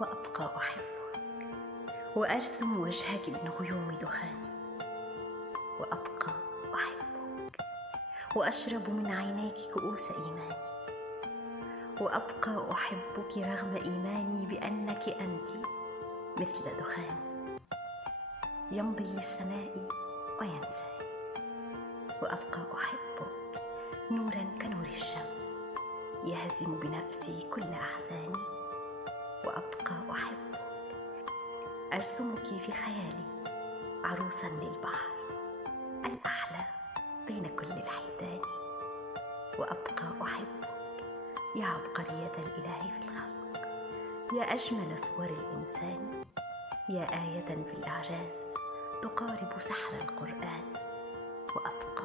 وأبقى أحبك، وأرسم وجهك من غيوم دخان، وأبقى أحبك، وأشرب من عينيك كؤوس إيماني، وأبقى أحبك رغم إيماني بأنك أنت مثل دخان يمضي للسماء وينساني، وأبقى أحبك نورا كنور الشمس يهزم بنفسي كل أحزاني، وأبقى أحبك أرسمك في خيالي عروسا للبحر الأحلى بين كل الحيتان، وأبقى أحبك يا عبقرية الإله في الخلق، يا أجمل صور الإنسان، يا آية في الإعجاز تقارب سحر القرآن، وأبقى